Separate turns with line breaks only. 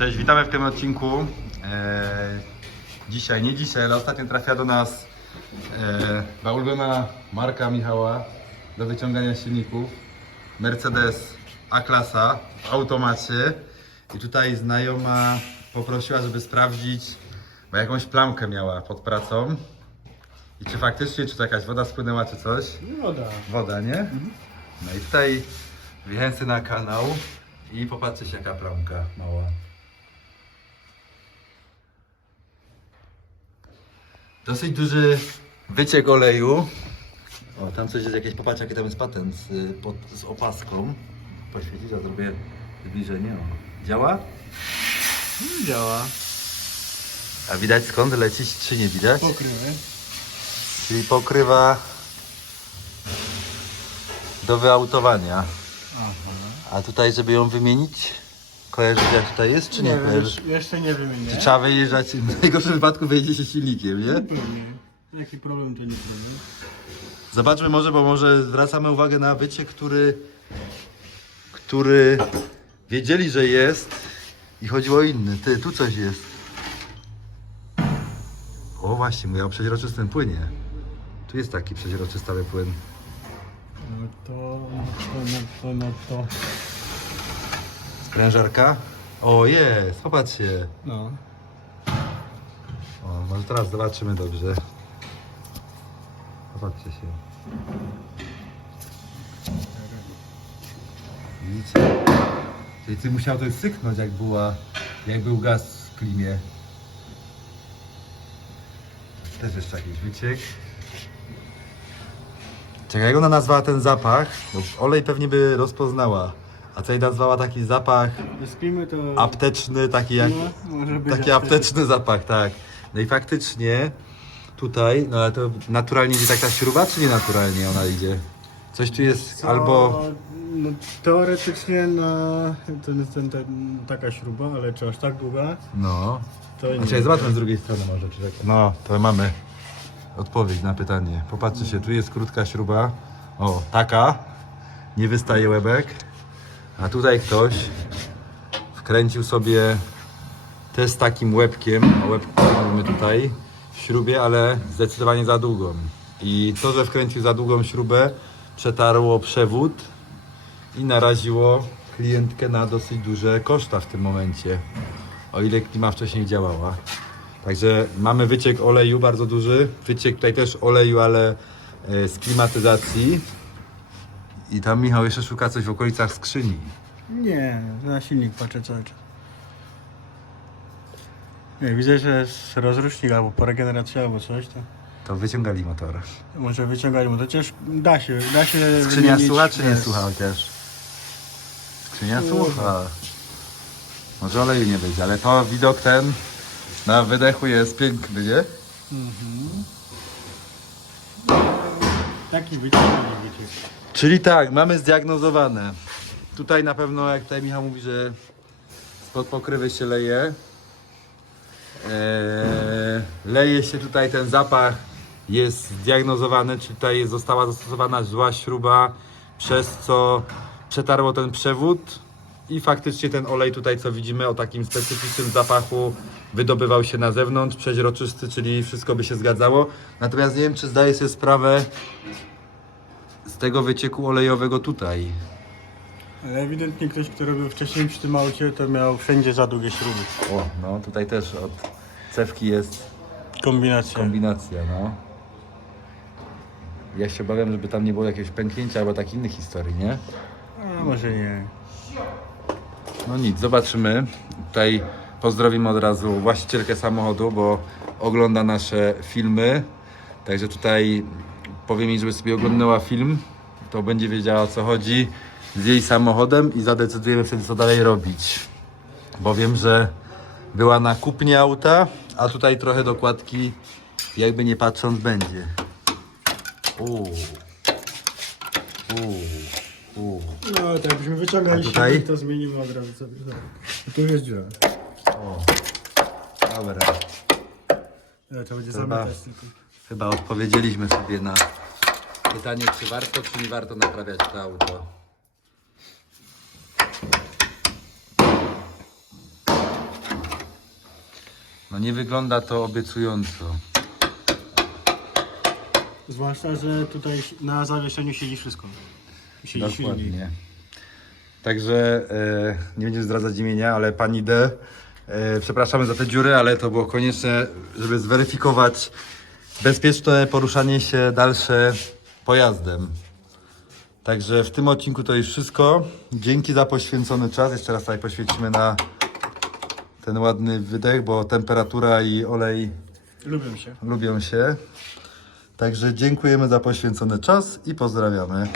Cześć, witamy w tym odcinku. E, dzisiaj, nie dzisiaj, ale ostatnio trafia do nas e, ta ulubiona marka Michała do wyciągania silników. Mercedes A-klasa w automacie. I tutaj znajoma poprosiła, żeby sprawdzić, bo jakąś plamkę miała pod pracą. I czy faktycznie, czy to jakaś woda spłynęła, czy coś.
Woda.
Woda, nie? No i tutaj wjechałem na kanał i popatrzcie jaka plamka mała. Dosyć duży wyciek oleju. O, tam coś jest jakieś, popatrz jaki tam jest patent z, pod, z opaską. Poświecić, ja zrobię zbliżenie. O. Działa?
Nie działa.
A widać skąd lecieć, czy nie widać?
Pokrywy.
Czyli pokrywa do wyautowania.
Aha.
A tutaj, żeby ją wymienić, kojarzysz jak tutaj jest, czy nie,
wiem,
kojarzysz?
jeszcze- nie wymienię.
Czy trzeba wyjeżdżać, w najgorszym wypadku wyjedzie się silnikiem, nie?
Pewnie. Jaki problem to nie problem.
Zobaczmy może, bo może zwracamy uwagę na wyciek, który, który wiedzieli, że jest i chodziło o inny. Ty, tu coś jest. O właśnie, mówię o przeźroczystym płynie. Tu jest taki przeźroczystawy płyn.
No to, no to, no to, no to.
Sprężarka? O, jest, popatrzcie.
No.
O, może teraz zobaczymy dobrze. Popatrzcie się. Widzicie? Czyli ty musiał to syknąć jak była, jak był gaz w klimie. Też jeszcze jakiś wyciek. Czekaj, jak ona nazwała ten zapach? Bo olej pewnie by rozpoznała. A tutaj nazwała taki zapach
Z klimy to...
apteczny, taki jak...
No, może być
Taki apteczny zapach, tak. No i faktycznie tutaj, no ale to naturalnie idzie tak ta śruba, czy nie naturalnie ona idzie? Coś tu jest
Co,
albo...
No, teoretycznie na ten, ten, ten, taka śruba, ale czy aż tak długa,
No.
to nie.
Znaczy, zobaczmy z drugiej strony może, czy tak. No, to mamy odpowiedź na pytanie. Popatrzcie się, tu jest krótka śruba. O, taka. Nie wystaje łebek. A tutaj ktoś wkręcił sobie też z takim łebkiem, o łebku mamy tutaj, w śrubie, ale zdecydowanie za długą. I to, że wkręcił za długą śrubę, przetarło przewód i naraziło klientkę na dosyć duże koszta w tym momencie o ile klima wcześniej działała. Także mamy wyciek oleju bardzo duży, wyciek tutaj też oleju, ale e, z klimatyzacji. I tam Michał jeszcze szuka coś w okolicach skrzyni.
Nie, na silnik patrzę cały czas. Nie, widzę, że jest rozrusznik albo po regeneracji albo coś, to
To wyciągali motor.
może wyciągać, bo to chociaż da się, da się
Skrzynia
wymienić
słucha czy nie
bez-
słucha chociaż? Skrzynia słucha. Może oleju nie być, ale to widok ten na wydechu jest piękny, nie?
Taki wyciąg.
Czyli tak, mamy zdiagnozowane. Tutaj na pewno, jak tutaj Michał mówi, że spod pokrywy się leje. Eee, leje się tutaj ten zapach, jest zdiagnozowany, czy tutaj jest, została zastosowana zła śruba, przez co przetarło ten przewód i faktycznie ten olej tutaj, co widzimy, o takim specyficznym zapachu wydobywał się na zewnątrz, przeźroczysty, czyli wszystko by się zgadzało. Natomiast nie wiem, czy zdaje sobie sprawę, z tego wycieku olejowego tutaj.
Ale ewidentnie ktoś, kto robił wcześniej przy tym aucie, to miał wszędzie za długie śruby.
O, no tutaj też od cewki jest
Kombinacja.
kombinacja, no. Ja się obawiam, żeby tam nie było jakiegoś pęknięcia albo takich innych historii, nie?
A może nie.
No nic, zobaczymy. Tutaj pozdrowimy od razu właścicielkę samochodu, bo ogląda nasze filmy. Także tutaj powiem jej, żeby sobie oglądała film. To będzie wiedziała o co chodzi z jej samochodem i zadecydujemy wtedy co dalej robić. Bo wiem, że była na kupnie auta, a tutaj trochę dokładki jakby nie patrząc będzie. Uuu. Uuu.
No tak, jakbyśmy wyciągali
A tutaj?
silnik, to zmienimy od razu sobie. Tak. Tu jest dziura.
O. Dobra.
Ja, to będzie zamykać tylko.
Chyba odpowiedzieliśmy sobie na pytanie, czy warto, czy nie warto naprawiać to auto. nie wygląda to obiecująco.
Zwłaszcza, że tutaj na zawieszeniu siedzi wszystko. Siedzi.
Dokładnie. Także e, nie będziemy zdradzać imienia, ale pani D. E, przepraszamy za te dziury, ale to było konieczne, żeby zweryfikować bezpieczne poruszanie się dalsze pojazdem. Także w tym odcinku to już wszystko. Dzięki za poświęcony czas. Jeszcze raz tutaj poświęcimy na ten ładny wydech, bo temperatura i olej
Lubią się.
lubią się. Także dziękujemy za poświęcony czas i pozdrawiamy.